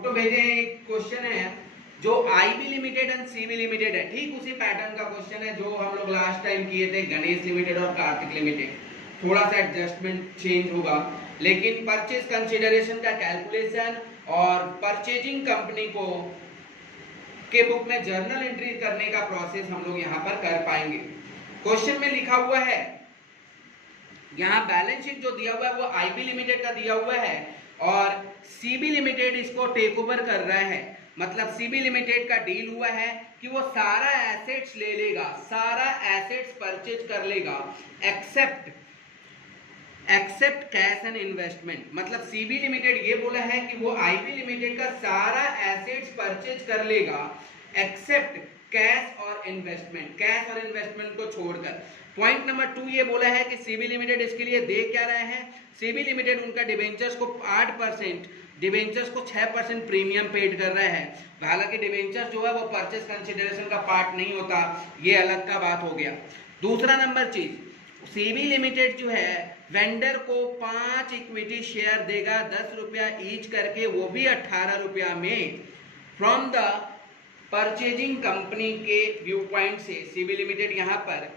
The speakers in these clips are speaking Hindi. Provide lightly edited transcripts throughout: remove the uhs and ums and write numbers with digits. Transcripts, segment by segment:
फोटो भेजे, एक क्वेश्चन है जो IB limited and CB limited है, ठीक उसी पैटर्न का क्वेश्चन है जो हम लोग लास्ट टाइम किए थे गणेश लिमिटेड और कार्तिक लिमिटेड। थोड़ा सा एडजस्टमेंट चेंज होगा, लेकिन परचेज कंसीडरेशन का कैलकुलेशन और परचेजिंग कंपनी को के बुक में जर्नल एंट्री करने का प्रोसेस हम लोग यहाँ पर कर पाएंगे। क्वेश्चन में लिखा हुआ है, यहाँ बैलेंस शीट जो दिया हुआ है वो आईबी लिमिटेड का दिया हुआ है और सीबी लिमिटेड इसको टेक ओवर कर रहा है। मतलब सीबी लिमिटेड का डील हुआ है कि वो सारा एसेट्स ले लेगा, सारा एसेट्स परचेज कर लेगा एक्सेप्ट कैश एंड इन्वेस्टमेंट। मतलब सीबी लिमिटेड ये बोला है कि वो आईबी लिमिटेड का सारा एसेट्स परचेज कर लेगा एक्सेप्ट कैश और इन्वेस्टमेंट, कैश और इन्वेस्टमेंट को छोड़कर। पॉइंट नंबर 2 ये बोला है कि सीबी लिमिटेड इसके लिए दे क्या रहे हैं, सीबी लिमिटेड उनका डिबेंचर्स को 8%, डिबेंचर्स को 6% प्रीमियम पेड कर रहा है। हालांकि डिबेंचर्स जो है वो परचेज कंसिडरेशन का पार्ट नहीं होता, ये अलग का बात हो गया। दूसरा नंबर चीज, सीबी लिमिटेड जो है वेंडर को 5 इक्विटी शेयर देगा 10 रुपया ईच करके, वो भी 18 रुपया में। फ्रॉम द परचेजिंग कंपनी के व्यू पॉइंट से सीबी लिमिटेड यहाँ पर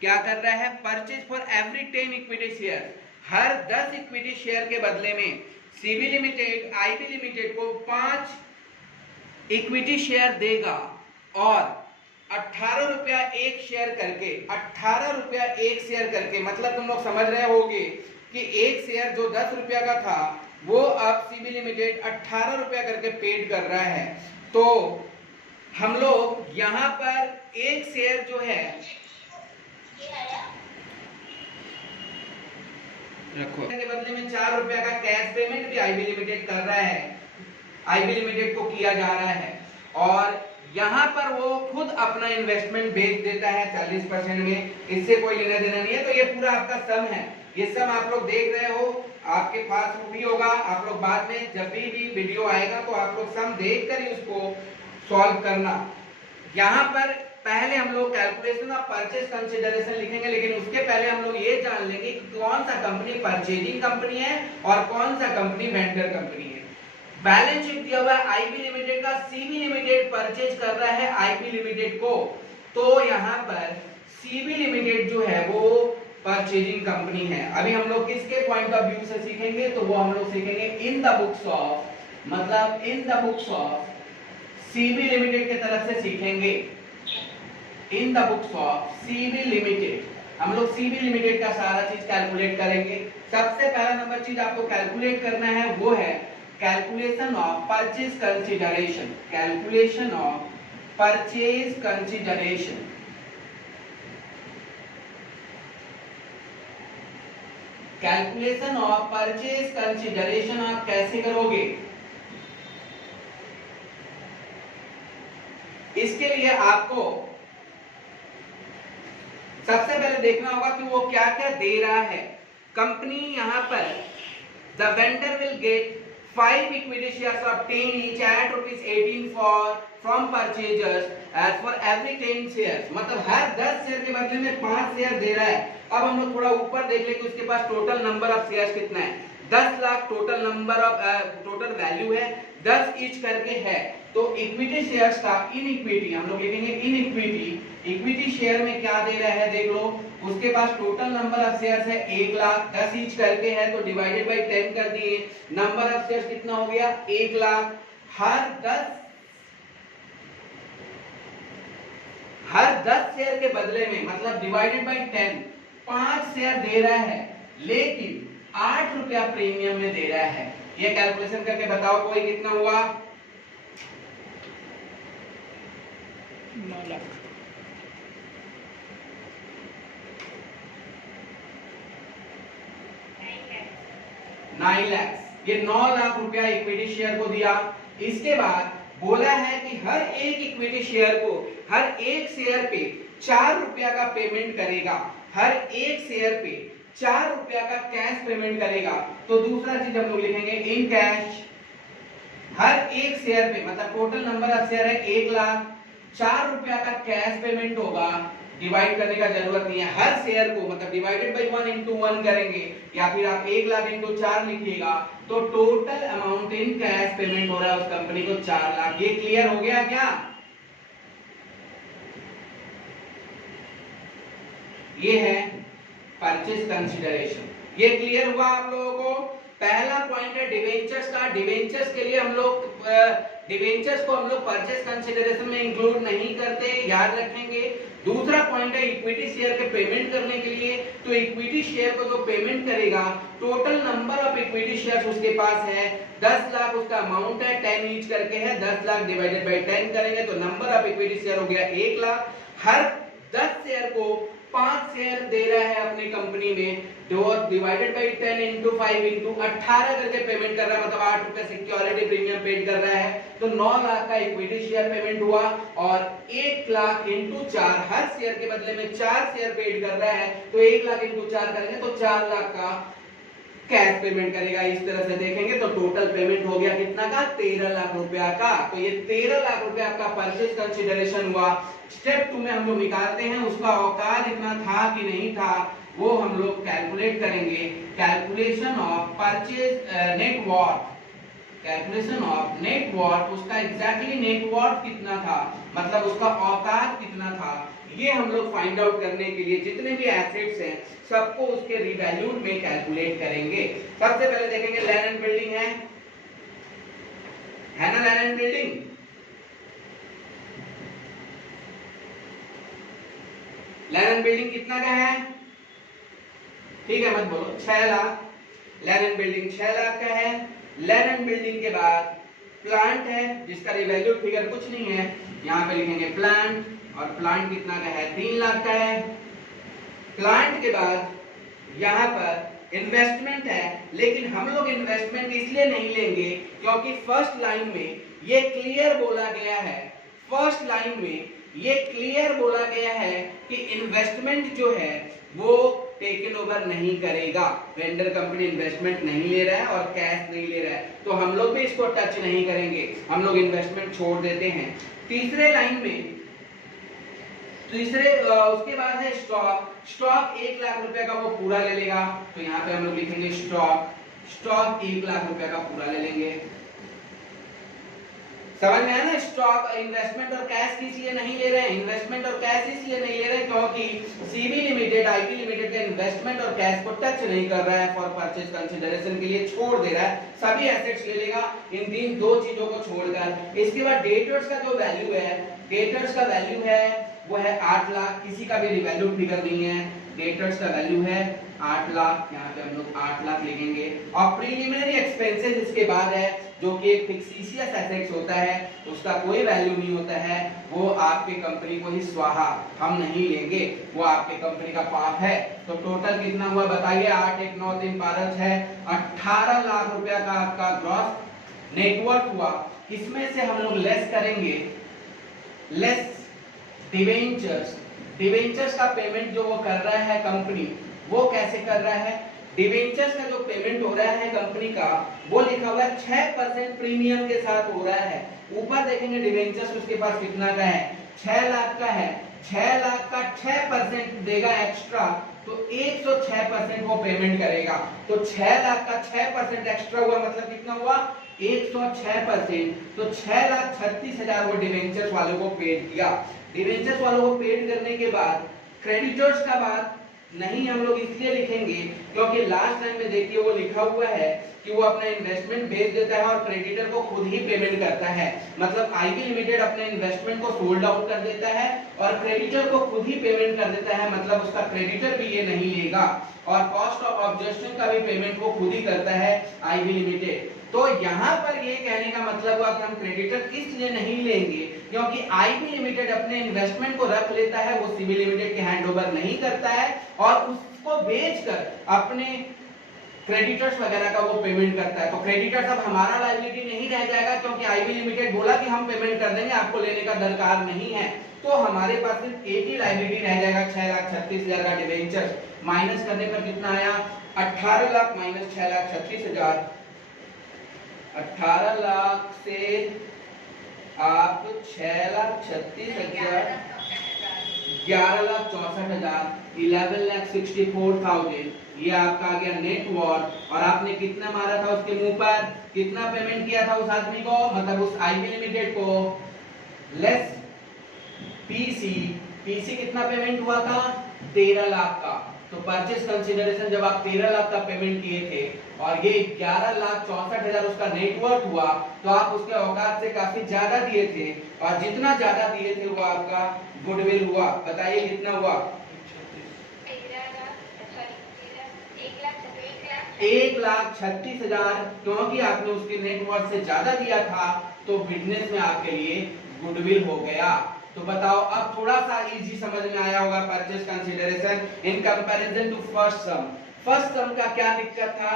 क्या कर रहा है, purchase for every 10 equity share, her 10 equity share के बदले में सीबी लिमिटेड आईबी लिमिटेड को 5 इक्विटी शेयर देगा और 18 रुपया एक शेयर करके, 18 रुपया एक शेयर करके, मतलब तुम लोग समझ रहे होगे कि एक शेयर जो 10 रुपया का था वो अब सीबी लिमिटेड 18 रुपया करके पेड कर रहा है। तो हम लोग यहाँ पर एक शेयर जो है रखो के बदले में 4 रुपया का कैश पेमेंट भी आईबी लिमिटेड कर रहा है, आईबी लिमिटेड को किया जा रहा है और यहाँ पर वो खुद अपना इन्वेस्टमेंट बेच देता है 40% में, इससे कोई लेना देना नहीं है। तो ये पूरा आपका सम है, ये सम आप लोग देख रहे हो, आपके पास भी होगा। आप लोग बाद में जब भी वीडियो आएगा तो आप लोग सम देख कर ही उसको सॉल्व करना। यहाँ पर पहले हम लोग कैलकुलेशन ऑफ परचेज कंसिडरेशन लिखेंगे, लेकिन उसके पहले हम लोग ये जान लेंगे कि कौन सा कंपनी परचेजिंग कंपनी है और कौन सा कंपनी वेंडर कंपनी है। बैलेंस शीट दिया हुआ है आईबी लिमिटेड का, सीबी लिमिटेड परचेज कर रहा है आईबी लिमिटेड को, तो यहाँ पर सीबी लिमिटेड जो है वो परचेजिंग कंपनी है। अभी हम लोग किसके पॉइंट ऑफ व्यू से सीखेंगे, तो वो हम लोग सीखेंगे इन द बुक्स ऑफ, मतलब in the books of CB limited के तरफ से सीखेंगे। In the books of CB limited हम लोग सीबी लिमिटेड का सारा चीज कैलकुलेट करेंगे। सबसे पहला नंबर चीज आपको कैलकुलेट करना है वो है calculation of purchase consideration, calculation of purchase consideration. Calculation of purchase consideration आप कैसे करोगे, इसके लिए आपको सबसे पहले देखना होगा कि वो क्या क्या दे रहा है। कंपनी यहाँ पर the vendor will get 5 equity shares of 10 each at ₹18 from purchasers as for every 10 shares। मतलब हर 10 शेयर के बदले में 5 शेयर दे रहा है। अब हम लोग थोड़ा ऊपर देख ले कि उसके पास टोटल नंबर ऑफ शेयर्स कितना है, 10 lakh total number of total value है, 10 ईच करके है। तो इक्विटी शेयर्स का इन इक्विटी हम लोग लिखेंगे इन इक्विटी, इक्विटी शेयर में क्या दे रहा है देख लो, उसके पास टोटल नंबर ऑफ शेयर्स है 1 लाख, 10 ईच करके है तो डिवाइडेड बाय 10 कर दिए, नंबर ऑफ शेयर्स कितना हो गया 1 लाख। हर 10 शेयर के बदले में मतलब डिवाइडेड बाय 10 5 शेयर दे रहा है, लेकिन 8 रुपया प्रीमियम में दे रहा है। ये कैलकुलेशन करके बताओ कोई कितना हुआ, 9 लाख। 9 लाख। ये 9 लाख रुपया इक्विटी शेयर को दिया। इसके बाद बोला है कि हर एक इक्विटी शेयर को हर एक शेयर पे 4 रुपया का पेमेंट करेगा, हर एक शेयर पे 4 रुपया का कैश पेमेंट करेगा। तो दूसरा चीज हम लोग लिखेंगे इन कैश, हर एक शेयर पे मतलब टोटल नंबर ऑफ शेयर है 1 लाख, 4 रुपया का कैश पेमेंट होगा, डिवाइड करने का जरूरत नहीं है, हर शेयर को मतलब डिवाइडेड बाय 1 into 1 करेंगे, या फिर आप 1 लाख into 4 लिखिएगा, तो total amount in cash payment हो रहा है उस कंपनी को 4 लाख। ये क्लियर हो गया क्या? ये है परचेज कंसीडरेशन। ये क्लियर हुआ आप लोगों को? पहला पॉइंट है डिवेंचर्स का। डिवेंचर्स के लिए हम लोग डिवेंचर्स को हम लोग परचेज कंसीडरेशन में इंक्लूड नहीं करते, याद रखेंगे। दूसरा पॉइंट है इक्विटी शेयर के पेमेंट करने के लिए, तो इक्विटी शेयर को जो पेमेंट करेगा, total number of equity shares उसके पास है 10 लाख, उसका अमाउंट है 10 ईच करके है, 10 लाख डिवाइडेड बाय 10 करेंगे तो नंबर ऑफ इक्विटी शेयर हो गया 1 लाख। हर 10 शेयर को 5 शेयर दे रहा है अपनी कंपनी में, डिवाइडेड बाय 10 into 5 into 18 करके पेमेंट कर रहा है, मतलब 8 रुपए सिक्योरिटी प्रीमियम पेड कर रहा है, तो 9 लाख का इक्विटी शेयर पेमेंट हुआ। और 1 लाख into 4, हर शेयर के बदले में 4 शेयर पेड कर रहा है, तो 1 लाख into 4 करेंगे तो 4 लाख का कैश पेमेंट करेगा। इस तरह से देखेंगे तो टोटल पेमेंट हो गया कितना का? 13 लाख रुपया का। तो ये 13 लाख रुपया आपका परचेज कंसीडरेशन हुआ। स्टेप 2 में हम लोग निकालते हैं उसका औकात इतना था कि नहीं था, वो हम लोग कैलकुलेट करेंगे। Calculation of purchase net what, calculation of net what, उसका एग्जैक्टली नेट वॉट कितना था, मतलब उसका औकात कितना था, ये हम लोग फाइंड आउट करने के लिए जितने भी एसेट्स हैं सबको उसके रिवैल्यूड में कैलकुलेट करेंगे। सबसे पहले देखेंगे लैंड एंड बिल्डिंग है ना, land and building. Land and building कितना का है? ठीक है, मत बोलो, 6 lakh. Land and building 6 lakh का है। लैंड एंड बिल्डिंग के बाद प्लांट है जिसका रिवैल्यूड फिगर कुछ नहीं है, यहाँ पे लिखेंगे प्लांट, और प्लांट कितना का है? 3 लाख का है। प्लांट के बाद यहाँ पर इन्वेस्टमेंट है, लेकिन हम लोग इन्वेस्टमेंट इसलिए नहीं लेंगे क्योंकि फर्स्ट लाइन में ये क्लियर बोला गया है, फर्स्ट लाइन में ये क्लियर बोला गया है कि इन्वेस्टमेंट जो है वो टेकन ओवर नहीं करेगा। वेंडर कंपनी इन्वेस्टमेंट नहीं ले रहा है और कैश नहीं ले रहा है, तो हम लोग भी इसको टच नहीं करेंगे, हम लोग इन्वेस्टमेंट छोड़ देते हैं। तीसरे लाइन में उसके बाद है स्टॉक। स्टॉक 1 लाख रुपए का वो पूरा ले लेगा, तो यहाँ पे हम लोग लिखेंगे स्टॉक 1 लाख रुपए का पूरा ले लेंगे। समझ में आया ना? स्टॉक इन्वेस्टमेंट और कैश किस लिए नहीं ले रहे हैं? इन्वेस्टमेंट और कैश इसलिए नहीं ले रहे हैं क्योंकि सीबी लिमिटेड आईपी लिमिटेड का इन्वेस्टमेंट और कैश को टच नहीं कर रहा है, फॉर परचेज कंसीडरेशन के लिए छोड़ दे रहा है, सभी एसेट्स ले लेगा इन दो चीजों को छोड़कर। इसके बाद डेटर्स का जो वैल्यू है, डेटर्स का वैल्यू है वो है 8 लाख, किसी का भी रिवैल्यू फिगर नहीं है, डेटर्स का वैल्यू है 8 लाख, यहाँ पे हम लोग 8 लाख लिखेंगे। और प्रीलिमिनरी एक्सपेंसेस इसके बाद है जो कि एक फिक्सिशियस एसेट्स होता है, उसका कोई वैल्यू नहीं होता है, वो आपके कंपनी को ही स्वाहा, हम नहीं लेंगे, वो आपके कंपनी का पाप है। तो टोटल कितना हुआ बताइए? 8 1 9 3 12 6 18 लाख रुपया का आपका ग्रॉस नेटवर्क हुआ। इसमें से हम लोग लेस करेंगे, लेस डिवेंचर्स। डिवेंचर्स का पेमेंट जो वो कर रहा है कंपनी, वो कैसे कर रहा है? डिवेंचर्स का जो पेमेंट हो रहा है कंपनी का, वो लिखा हुआ है 6% प्रीमियम के साथ हो रहा है। ऊपर देखेंगे डिवेंचर्स उसके पास कितना का है? 6 लाख का है। 6 लाख का 6% देगा एक्स्ट्रा, तो 106% वो पेमेंट करेगा। तो 6 लाख का 6% एक्स्ट्रा हुआ, मतलब कितना हुआ? 106%। तो 6,36,000 वो डिवेंचर्स वालों को पेड किया। डिवेंचर्स वालों को पेड करने के बाद क्रेडिटर्स का बात नहीं हम लोग इसलिए लिखेंगे क्योंकि लास्ट टाइम में देखिए वो लिखा हुआ है कि वो अपना इन्वेस्टमेंट बेच देता है और क्रेडिटर को खुद ही पेमेंट करता है, मतलब आईबी लिमिटेड अपने इन्वेस्टमेंट को सोल्ड आउट कर देता है और क्रेडिटर को खुद ही पेमेंट कर देता है, मतलब उसका क्रेडिटर भी ये नहीं लेगा, और कॉस्ट ऑफ ऑब्जेक्शन का भी पेमेंट वो खुद ही करता है आईबी लिमिटेड। तो यहाँ पर ये कहने का मतलब हुआ कि हम क्रेडिटर किस लिए नहीं लेंगे, क्योंकि आईबी लिमिटेड अपने इन्वेस्टमेंट को रख लेता है, वो सीबी लिमिटेड के हैंडओवर नहीं करता है और उसको बेचकर अपने क्रेडिटर्स वगैरह का वो पेमेंट करता है। तो क्रेडिटर्स अब हमारा लायबिलिटी नहीं रह जाएगा क्योंकि आईबी लिमिटेड बोला कि हम पेमेंट कर देंगे, आपको लेने का दरकार नहीं है। तो हमारे पास सिर्फ एक ही लायबिलिटी रह जाएगा, 6,36,000 का डिवेंचर माइनस करने पर कितना आया? 18 लाख माइनस 6,36,000। 18 लाख से आप 6,36,000 11,64,000, 11,64,000 ये आपका आ गया नेट वर्थ। और आपने कितना मारा था उसके मुंह पर, कितना पेमेंट किया था उस आदमी को, मतलब उस आईबी लिमिटेड को, लेस पीसी। पीसी कितना पेमेंट हुआ था, 13 लाख का। तो परचेस कंसीडरेशन जब आप 13 लाख का पेमेंट किए थे और ये 11,64,000 उसका नेटवर्थ हुआ, तो आप उसके औकात से काफी ज्यादा दिए थे, और जितना ज्यादा दिए थे वो आपका गुडविल हुआ। बताइए कितना हुआ, 1,36,000, क्योंकि आपने उसके नेटवर्थ से ज्यादा दिया था, तो बिजनेस में आपके लिए गुडविल हो गया। तो बताओ, अब थोड़ा सा इजी समझ में आया होगा purchase consideration in comparison to first sum. First sum का क्या दिक्कत था,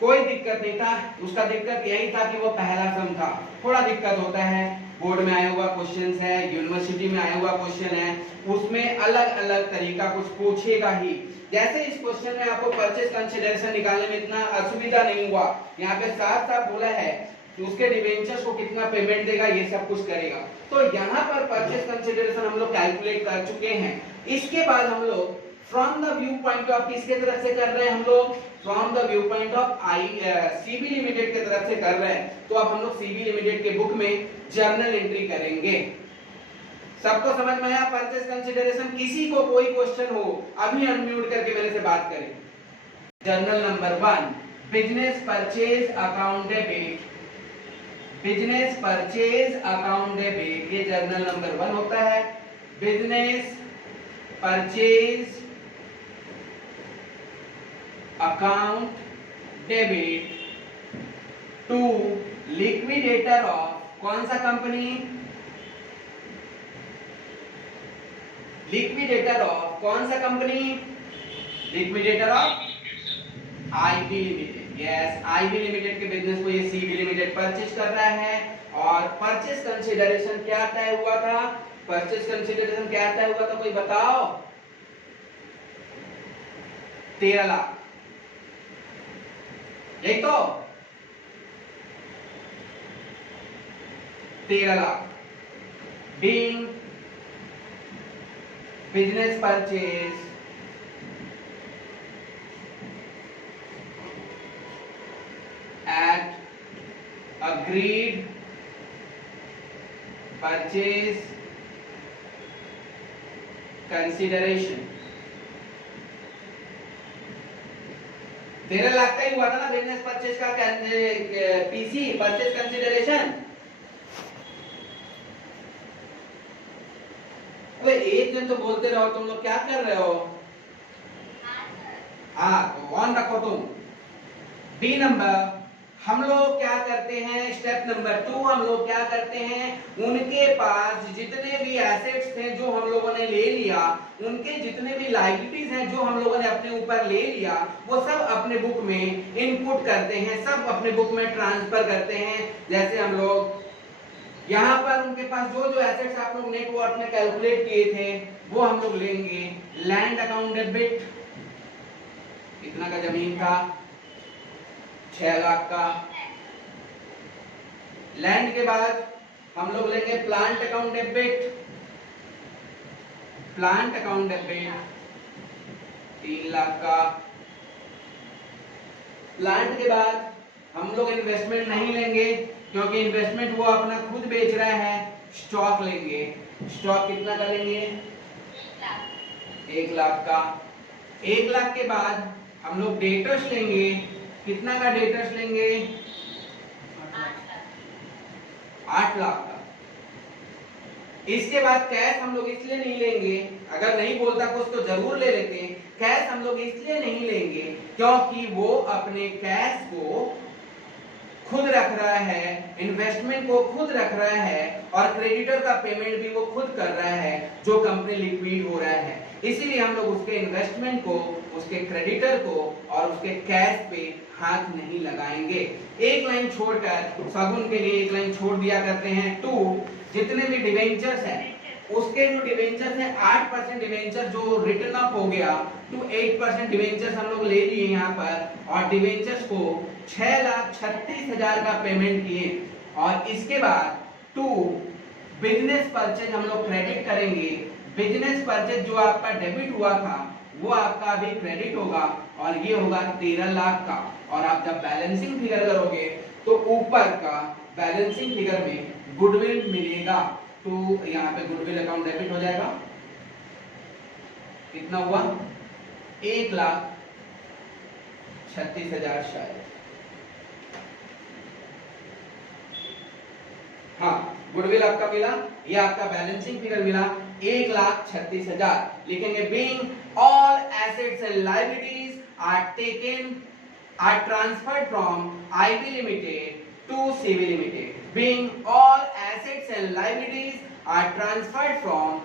कोई दिक्कत नहीं था, उसका दिक्कत यही था कि वो पहला सम था। थोड़ा दिक्कत होता है, बोर्ड में आया हुआ क्वेश्चन है, यूनिवर्सिटी में आया हुआ क्वेश्चन है, उसमें अलग अलग तरीका कुछ पूछेगा ही। जैसे इस क्वेश्चन में आपको परचेस कंसीडरेशन निकालने में इतना असुविधा नहीं हुआ, यहाँ पे साफ साफ बोला है कि उसके डिवेंचर्स को कितना पेमेंट देगा, ये सब कुछ करेगा। तो यहाँ पर परचेस कंसीडरेशन हम लोग कैलकुलेट कर चुके हैं। इसके बाद हम लोग from the view point of किसके तरफ से कर रहे हैं, हम लोग from the view point of CB limited के तरफ से कर रहे हैं। तो अब हम लोग सीबी लिमिटेड के बुक में जर्नल एंट्री करेंगे। सबको समझ में आया परचेस कंसीडरेशन? किसी को कोई क्वेश्चन हो अभी अनम्यूट करके मेरे से बात करें। Journal number 1, business purchase account debit. Business purchase account debit, ये जर्नल नंबर 1 होता है। Business purchase account debit to liquidator of कौन सा कंपनी, लिक्विडेटर ऑफ कौन सा company, liquidator of IB Limited. Yes, IB Limited के बिजनेस को ये सीबी लिमिटेड परचेज कर रहा है। और परचेज कंसीडरेशन क्या तय हुआ था, परचेज कंसीडरेशन क्या तय हुआ था, कोई बताओ? 13 लाख, यही तो 13 lakh. being business purchase at agreed purchase consideration। 13 lakh का ही हुआ था ना बिजनेस परचेज का पीसी परचेज कंसिडरेशन। अबे एक दिन तो बोलते रहो, तुम लोग क्या कर रहे हो? हाँ, तो ऑन रखो तुम। बी नंबर, हम लोग क्या करते हैं, स्टेप नंबर 2, हम लोग क्या करते हैं, उनके पास जितने भी एसेट्स थे जो हम लोगों ने ले लिया, उनके जितने भी लायबिलिटीज हैं जो हम लोगों ने अपने ऊपर ले लिया, वो सब अपने बुक में इनपुट करते हैं, सब अपने बुक में ट्रांसफर करते हैं। जैसे हम लोग यहाँ पर उनके पास जो जो एसेट्स आप लोग नेट वर्थ में कैलकुलेट किए थे वो हम लोग लेंगे। लैंड अकाउंट डेबिट, कितना का जमीन था, 6 लाख का। लैंड के बाद हम लोग लेंगे plant account debit, plant account debit 3 lakh का। प्लांट के बाद हम लोग इन्वेस्टमेंट नहीं लेंगे क्योंकि इन्वेस्टमेंट वो अपना खुद बेच रहा है। स्टॉक लेंगे, स्टॉक कितना का लेंगे, 1 लाख का। 1 लाख के बाद हम लोग डेटर्स लेंगे, कितना का डेटर्स लेंगे, 8 लाख का। इसके बाद कैश हम लोग इसलिए नहीं लेंगे, अगर नहीं बोलता कुछ तो जरूर ले लेते हैं। कैश हम लोग इसलिए नहीं लेंगे क्योंकि वो अपने कैश को खुद रख रहा है, इन्वेस्टमेंट को खुद रख रहा है, और क्रेडिटर का पेमेंट भी वो खुद कर रहा है जो कंपनी लिक्विड हो रहा है। इसीलिए हम लोग उसके इन्वेस्टमेंट को, उसके क्रेडिटर को और उसके कैश पे हाथ नहीं लगाएंगे। एक लाइन छोड़कर सगुन के लिए एक लाइन छोड़ दिया करते हैं। 2, जितने भी डिवेंचर्स हैं उसके जो डिवेंचर्स हैं 8% डिवेंचर जो रिटर्न अप हो गया टू 8% डिवेंचर्स हम लोग ले लिए यहाँ पर, और डिवेंचर्स को 6,36,000 का पेमेंट किए। और इसके बाद 2, बिजनेस परचेज हम लोग क्रेडिट करेंगे बिजनेस परचेज जो आपका डेबिट हुआ था वो आपका अभी क्रेडिट होगा और ये होगा 13 लाख का। और आप जब बैलेंसिंग फिगर करोगे तो ऊपर का बैलेंसिंग फिगर में गुडविल मिलेगा, तो यहाँ पे गुडविल अकाउंट डेबिट हो जाएगा। कितना हुआ? 1,36,000 शायद। हाँ, गुडविल आपका मिला, ये आपका बैलेंसिंग फिगर मिला 1,36,000। लिखेंगे being all assets and liabilities are transferred from IB Limited to CB Limited. Being all assets and liabilities are transferred from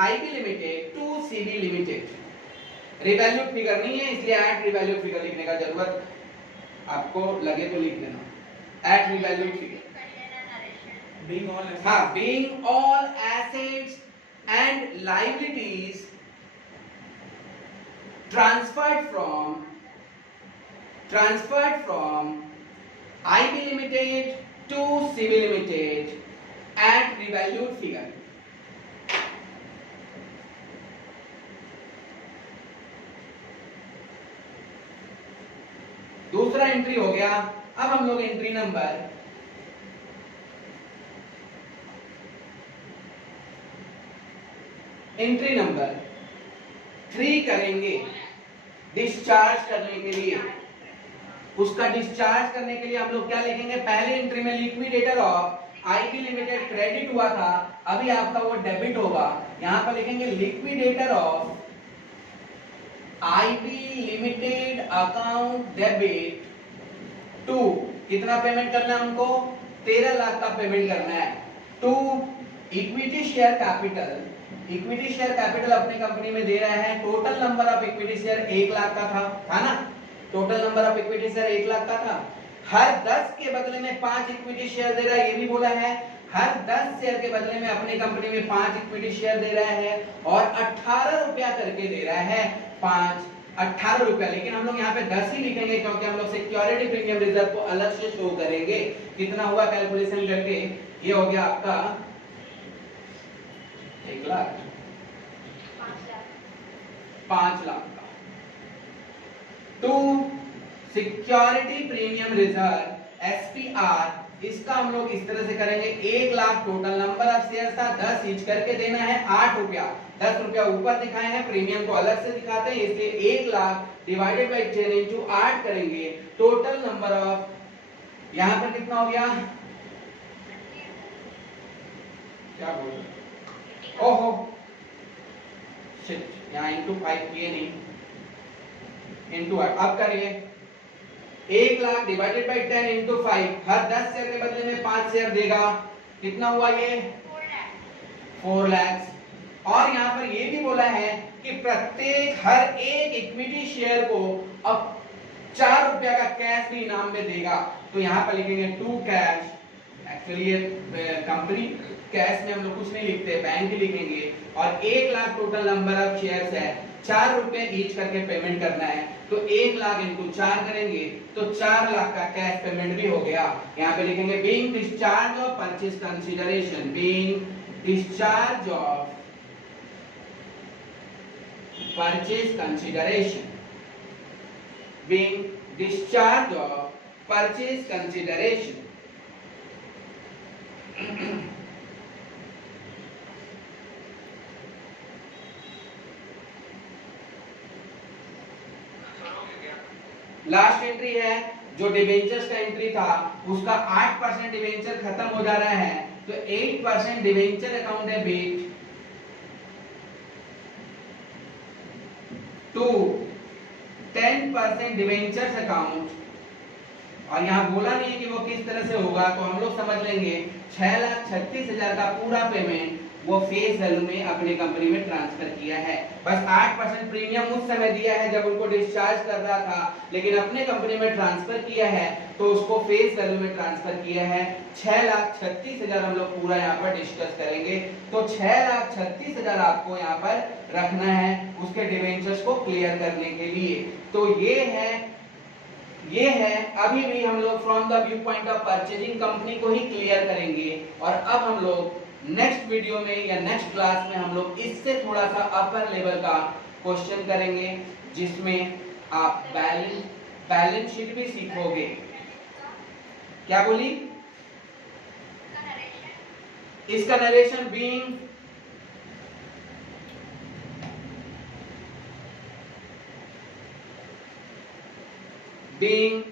IB Limited to CB Limited. Revalued figure नहीं है इसलिए एट रिवैल्यूड फिगर लिखने का जरूरत आपको लगे तो लिख देना at revalued figure. being all assets and liabilities transferred from IB Limited to CB Limited at revalued figure। दूसरा एंट्री हो गया। अब हम लोग एंट्री नंबर एंट्री नंबर 3 करेंगे डिस्चार्ज करने के लिए। उसका डिस्चार्ज करने के लिए हम लोग क्या लिखेंगे? पहले एंट्री में liquidator of IB limited credit हुआ था, अभी आपका वो डेबिट होगा। यहां पर लिखेंगे liquidator of IB limited account debit to, कितना पेमेंट करना है हमको? 13 लाख का पेमेंट करना है। To equity share capital, equity share capital अपनी कंपनी में दे रहा है। Total number of equity share 1 lakh का था ना? Total number of equity share 1 lakh का था। हर 10 के बदले में 5 इक्विटी शेयर दे रहा है, ये भी बोला है। हर 10 शेयर के बदले में अपनी कंपनी में 5 इक्विटी शेयर दे रहा है और 18 रुपया करके दे रहा है। 18 रुपया, लेकिन हम लोग यहाँ पे 10 ही लिखेंगे क्योंकि हम लोग सिक्योरिटी प्रीमियम रिजर्व को अलग से शो करेंगे। कितना हुआ कैलकुलेशन करके? ये हो गया आपका 1 लाख 5 लाख का। To security premium reserve SPR, इसका हम लोग इस तरह से करेंगे। 1 lakh total number of share था, 10 ईच करके देना है 8 रुपया। 10 रुपया ऊपर दिखाए हैं, प्रीमियम को अलग से दिखाते हैं, इसलिए 1 लाख डिवाइडेड बाई 10 इंटू 8 करेंगे। टोटल नंबर ऑफ यहां पर कितना हो गया? क्या बोल रहे? ओहो शिट, यहां इंटू 5 किए नहीं, इंटू 8। अब करिए 1 lakh divided by 10 into 5, her 10 share के बदले में 5 शेयर देगा। कितना हुआ ये? 4 लाख। और यहाँ पर ये भी बोला है कि प्रत्येक हर एक इक्विटी शेयर को अब 4 रुपया का कैश भी इनाम में देगा। तो यहाँ पर लिखेंगे टू कैश, एक्चुअली ये कंपनी कैश में हम लोग कुछ नहीं लिखते, बैंक ही लिखेंगे। और 1 lakh total number of shares है, 4 रुपए ईच करके पेमेंट करना है। तो 1 लाख इंटू 4 करेंगे तो 4 लाख का कैश पेमेंट भी हो गया। यहाँ पे लिखेंगे being discharge of purchase consideration, being discharge of purchase consideration, being discharge of purchase consideration. Last entry है जो डिबेंचर्स का एंट्री था, उसका 8% डिबेंचर खत्म हो जा रहा है, तो 8% debenture account debit to 10% debentures account. और यहाँ बोला नहीं है कि वो किस तरह से होगा, तो हम लोग समझ लेंगे 6,36,000 का पूरा पेमेंट वो फेस वैल्यू में अपनी कंपनी में ट्रांसफर किया है। बस 8% प्रीमियम उस समय दिया है जब उनको डिस्चार्ज कर रहा था, लेकिन अपने कंपनी में ट्रांसफर किया है तो उसको फेस वैल्यू में ट्रांसफर किया है। 6,36,000 हम लोग पूरा यहाँ पर डिस्कस करेंगे। तो 6,36,000 आपको यहाँ पर रखना है उसके डिबेंचर्स को क्लियर करने के लिए। तो ये है अभी भी हम लोग from the view point of purchasing company को ही क्लियर करेंगे। और अब हम लोग नेक्स्ट वीडियो में या नेक्स्ट क्लास में हम लोग इससे थोड़ा सा अपर लेवल का क्वेश्चन करेंगे, जिसमें आप बैलेंस शीट भी सीखोगे। क्या बोली? इसका नरेशन being